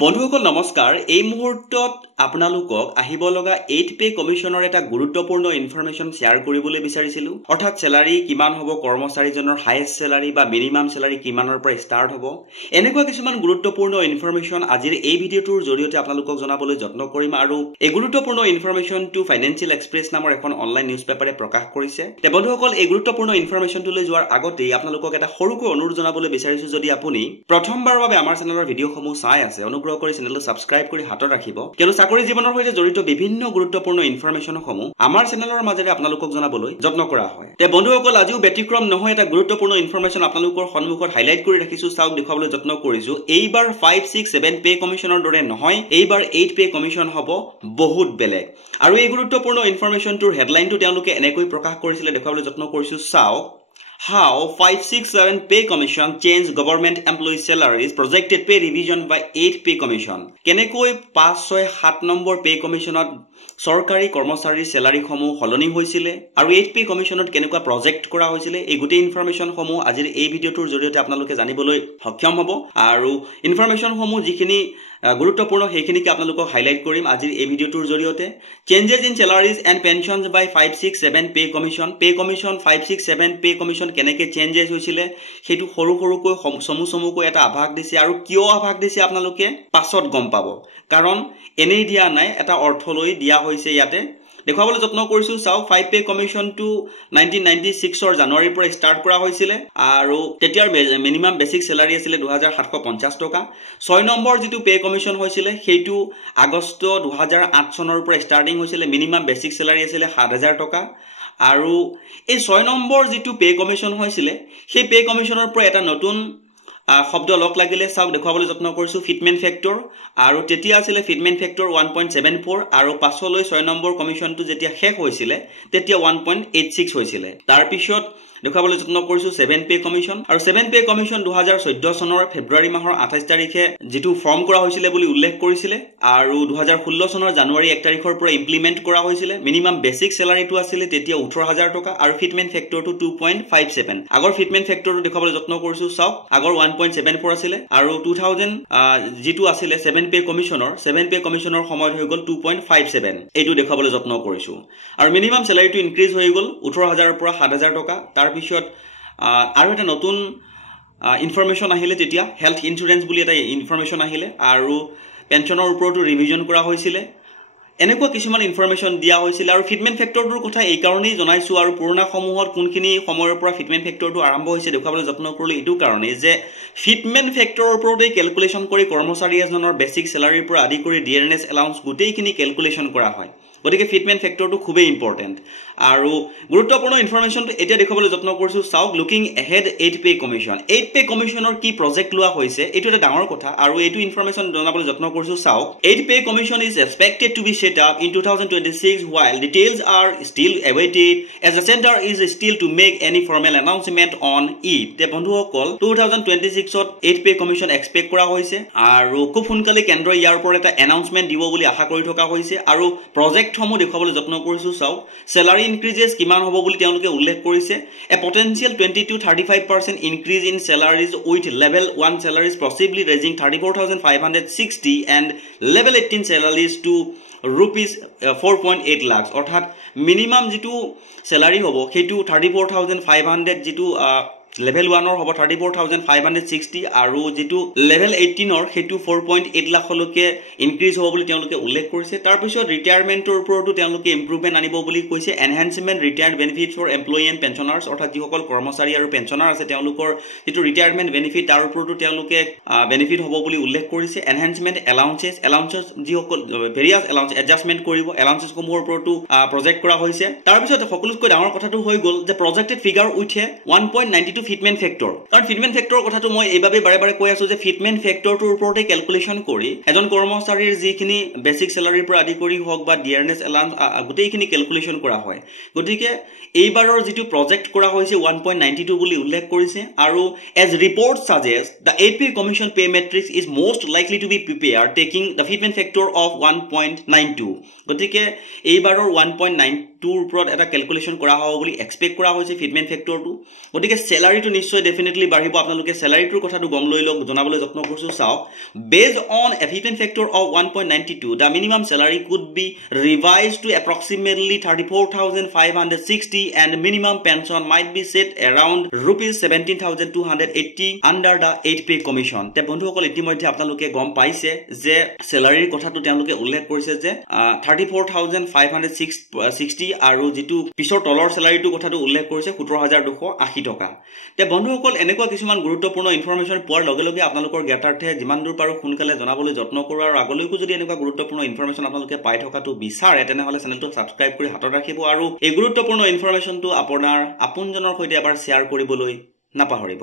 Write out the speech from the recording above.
বন্ধুসকল নমস্কাৰ এই মুহূৰ্তত আপোনালোকক আহিব লগা 8 পে কমিশনৰ এটা গুৰুত্বপূৰ্ণ ইনফৰমেশন শেয়াৰ কৰিবলৈ বিচাৰিছিলো অৰ্থাৎ স্যালাৰি কিমান হ'ব কৰ্মচাৰীজনৰ হাইয়েষ্ট স্যালাৰি বা মিনিমাম স্যালাৰি কিমানৰ পৰা ষ্টাৰ্ট হ'ব এনেকুৱা কিছুমান গুৰুত্বপূৰ্ণ ইনফৰমেশন আজিৰ এই ভিডিওটোৰ জৰিয়তে আপোনালোকক জনাবলৈ যত্ন কৰিম আৰু এই গুৰুত্বপূৰ্ণ ইনফৰমেশনটো ফাইনেন্সিয়েল এক্সপ্ৰেছ নামৰ এখন অনলাইন নিউজ পেপাৰে প্ৰকাশ কৰিছে তে বন্ধুসকল এই গুৰুত্বপূৰ্ণ ইনফৰমেশনটোলৈ যোৱাৰ আগতে আপোনালোকক এটা সৰুকৈ অনুৰোধ জনাবলৈ বিচাৰিছো যদি আপুনি প্ৰথমবাৰৰ বাবে আমাৰ চেনেলৰ ভিডিওসমূহ চাই আছে অনুগ্ৰহ কৰি চেনেলটো সাবস্ক্ৰাইব কৰি হাতত ৰাখিব কিয়নো চাকৰি জীৱনৰ সৈতে জড়িত বিভিন্ন গুৰুত্বপূৰ্ণ ইনফৰমেশনসমূহ আমাৰ চেনেলৰ মাজেৰে আপোনালোকক জনাবলৈ যত্ন কৰা হয় তে বন্ধুসকল আজিও ব্যতিক্ৰম নহয় এটা গুৰুত্বপূৰ্ণ ইনফৰমেশন আপোনালোকৰ সন্মুখত হাইলাইট কৰি ৰাখিছো চাওক দেখাবলৈ যত্ন কৰিছো এইবাৰ 5 6 7 পে কমিশনৰ দৰে নহয় এইবাৰ 8 পে কমিশন হ'ব বহুত বেলেগ আৰু এই গুৰুত্বপূৰ্ণ ইনফৰমেশনটোৰ হেডলাইনটো তেওঁলোকে এনেকৈ প্ৰকাশ কৰিছিল দেখাবলৈ যত্ন কৰিছো চাওক How 567 Pay Commission changed government employee salaries projected pay revision by 8 Pay Commission. Kenekoi 567 number Pay Commissionot সরকারি কৰ্মচাৰীৰ স্যালাৰি সমূহ হলনি হৈছিলে আৰু 8 পে কমিশনত কেনেকুৱা প্ৰজেক্ট কৰা হৈছিলে এই গুটি ইনফৰমেশন সমূহ আজিৰ এই ভিডিওটোৰ জৰিয়তে আপোনালোকে জানিবলৈ সক্ষম হ'ব আৰু ইনফৰমেশন সমূহ যিখিনি গুৰুত্বপূৰ্ণ সেইখিনিকে আপোনালোকক হাইলাইট কৰিম আজিৰ এই ভিডিওটোৰ জৰিয়তে changes in salaries and pensions by 567 pay commission 567 pay commission কেনেকৈ চেঞ্জেস হৈছিলে হেতু সৰু সৰুকৈ সমুসমুকৈ এটা আভাস দিছে আৰু কিয় আভাস দিছে আপোনালোকে পাছত গম পাব কাৰণ এনেই দিয়া নাই এটা অৰ্থ লৈ দিয়া হৈছে ইয়াতে দেখাবলৈ যত্ন কৰিছো চাও 5 পে কমিশন টু 1996 ৰ জানুৱাৰীৰ পৰা ষ্টাৰ্ট কৰা হৈছিল আৰু তেতিয়াৰ মিনিমাম বেসিক স্যালাৰি আছিল 2750 টকা 6 নম্বৰ যেটো পে কমিশন হৈছিল হেতু আগষ্ট 2008 চনৰ পৰা ষ্টাৰ্টিং হৈছিল মিনিমাম বেসিক স্যালাৰি আছিল 7000 টকা আৰু এই 6 নম্বৰ যেটো পে কমিশন হৈছিল সেই পে কমিশনৰ পৰা এটা নতুন শব্দ লক লাগিলে চাওক দেখাবলৈ যত্ন কৰিছো ফিটমেন্ট ফ্যাক্টৰ আৰু তেতিয়া আছিল ফিটমেন্ট ফ্যাক্টৰ 1.74 আৰু পাছলৈ 6 নম্বৰ কমিশনটো যেতিয়া শেষ হৈছিল তেতিয়া 1.86 হৈছিল তাৰ পিছত দেখাবলৈ যত্ন কৰিছো 7 পে কমিশন আৰু 7 পে কমিশন 2014 চনৰ ফেব্ৰুৱাৰী মাহৰ 28 তাৰিখে যেটো ফৰ্ম কৰা হৈছিল বুলি উল্লেখ কৰিছিল আৰু 2016 চনৰ জানুৱাৰী 1 তাৰিখৰ পৰা ইমপ্লিমেন্ট কৰা হৈছিল মিনিমাম বেসিক স্যালাৰিটো আছিল তেতিয়া 18000 টকা আৰু ফিটমেন্ট ফ্যাক্টৰটো 2.57 আগৰ ফিটমেন্ট ফ্যাক্টৰটো দেখাবলৈ যত্ন কৰিছো চাওক আগৰ 1.74 আছিল আৰু 2000 যেটো আছিল 7 পে কমিশনৰ সময়ত হৈ গল 2.57 এইটো দেখাবলৈ যত্ন কৰিছো আৰু মিনিমাম স্যালাৰিটো ইনক্ৰিজ হৈ গল 18000 ৰ পৰা 7000 টকা তাৰ পিছত আৰু এটা নতুন ইনফৰমেশন আহিলে তেতিয়া হেলথ ইন্সুৰেন্স বুলি এটা ইনফৰমেশন আহিলে আৰু পেনশনৰ ওপৰতো ৰিভিজন কৰা হৈছিল এনেকুৱা কিছুমান ইনফৰমেশন দিয়া হৈছিল আৰু ফিটমেন্ট ফ্যাক্টৰটোৰ কথা এই কাৰণেই জনাইছো আৰু পুৰণা সমূহত কোনখিনি সময়ৰ পৰা ফিটমেন্ট ফ্যাক্টৰটো আৰম্ভ হৈছে দেখাবলৈ যত্ন কৰিলে এটো কাৰণে যে ফিটমেন্ট ফ্যাক্টৰৰ ওপৰতে ক্যালকুলেশন কৰি কৰ্মচাৰী এজনৰ বেসিক স্যালাৰিৰ পৰা আদি কৰি ডিআৰএনএছ এলাউন্স গোটেইখিনি ক্যালকুলেশন কৰা হয় গতিকে ফিটমেন্ট ফ্যাক্টৰটো খুবেই ইম্পৰ্টেন্ট আৰু গুৰুত্বপূৰ্ণ ইনফৰমেশনটো এতিয়া দেখাবলৈ যত্ন কৰিছো চাওক লুকিং এহেড 8 পে কমিশনৰ কি প্ৰজেক্ট লোৱা হৈছে এটো এটা ডাঙৰ কথা আৰু এটো ইনফৰমেশন জনাবলৈ যত্ন কৰিছো চাওক 8 pay commission is expected to be set up in 2026 while details are still awaited as the center is still to make any formal announcement on it তে বন্ধুসকল 2026 ত 8 পে কমিশন এক্সপেক্ট কৰা হৈছে আৰু খুব সোনকালে কেন্দ্ৰই ইয়াৰ ওপৰত এটা এনাউন্সমেন্ট দিব বুলি আশা কৰি থকা হৈছে আৰু প্ৰজেক্ট সমূহ দেখাবলৈ যত্ন কৰিছো চাওক স্যালাৰি ইনক্ৰিজেস কিমান হ'ব বুলি তেওঁলোকে উল্লেখ কৰিছে a potential 20 to 35% increase in salaries with level 1 salaries possibly raising 34560 and level 18 salaries to rupees 4.8 lakhs অৰ্থাৎ মিনিমাম যেটো স্যালাৰি হ'ব হেতু 34500 যেটো level 1 or 34560 আৰু যেটো level 18 or হেতু 4.8 লাখ লকে ইনক্ৰিজ হ'ব বুলি তেওঁলোকে উল্লেখ কৰিছে তাৰ পিছত ৰিটায়াৰমেন্টৰ ওপৰতো তেওঁলোকে ইমপ্ৰুভমেন্ট আনিব বুলি কৈছে enhancement retired benefits for employee and pensioners অৰ্থাৎ যিসকল কৰ্মচাৰী আৰু পেনশনাৰ আছে তেওঁলোকৰ যেটো ৰিটায়াৰমেন্ট বেনিফিট তাৰ ওপৰতো তেওঁলোকে বেনিফিট হ'ব বুলি উল্লেখ কৰিছে এনহান্সমেন্ট এলাউন্সেছ যিসকল ভেৰিয়াছ এলাউন্স এডজাষ্টমেন্ট কৰিব এলাউন্সেছ সমূহৰ ওপৰতো প্ৰজেক্ট কৰা হৈছে তাৰ পিছত সকলোতকৈ ডাঙৰ কথাটো হৈ গল যে projected figure with 1.92 fitment factor কাৰণ ফিটমেন্ট ফ্যাক্টৰৰ কথাটো মই এইভাবে বাৰে বাৰে কৈ আছো যে ফিটমেন্ট ফ্যাক্টৰটোৰ ওপৰতে ক্যালকুলেশন কৰি এজন কৰ্মচাৰীৰ যিখিনি বেসিক স্যালাৰিৰ পৰা আদি কৰি হওক বা ডিআৰএনএছ এলাউন্স গোটেইখিনি ক্যালকুলেশন কৰা হয় গতিকে এইবাৰৰ যেটো প্ৰজেক্ট কৰা হৈছে 1.92 বুলি উল্লেখ কৰিছে আৰু as report suggest the 8 pay commission pay matrix is most likely to be prepared taking the fitment factor of 1.92 গতিকে এইবাৰৰ 1.92 টোৰ ওপৰত এটা ক্যালকুলেশন কৰা হ'ব বুলি এক্সপেক্ট কৰা হৈছে ফিটমেন্ট ফেক্টৰটো গতিকে স্যালাৰিটো নিশ্চয় ডেফিনেটলি বাঢ়িব আপোনালোকে স্যালাৰিটোৰ কথাটো গম লৈ লওক জনাবলৈ যত্ন কৰিছো চাওক based on a fitment factor of 1.92 the minimum salary could be revised to approximately 34,560 and minimum pension might be set around rupees 17,280 under the 8 pay commission তে বন্ধুসকল ইতিমধ্যে আপোনালোকে গম পাইছে যে স্যালাৰিৰ কথাটো তেওঁলোকে উল্লেখ কৰিছে যে 34,560 আৰু যেটো পিছৰ তলৰ স্যালাৰিটো কথাটো উল্লেখ কৰিছে 17,280 টকা তে বন্ধুসকল এনেকুৱা কিছুমান গুৰুত্বপূৰ্ণ ইনফৰমেশন পোৱাৰ লগে লগে আপোনালোকৰ জ্ঞাতাৰ্থে যিমান দূৰ পাৰো সোনকালে জনাবলৈ যত্ন কৰো আৰু আগলৈকো যদি এনেকুৱা গুৰুত্বপূৰ্ণ ইনফৰমেশন আপোনালোকে পাই থকাটো বিচাৰে তেনেহলে চেনেলটো সাবস্ক্ৰাইব কৰি হাতত ৰাখিব আৰু এই গুৰুত্বপূৰ্ণ ইনফৰমেশনটো আপোনাৰ আপোনজনৰ সৈতে এবাৰ শেয়াৰ কৰিবলৈ নাপাহৰিব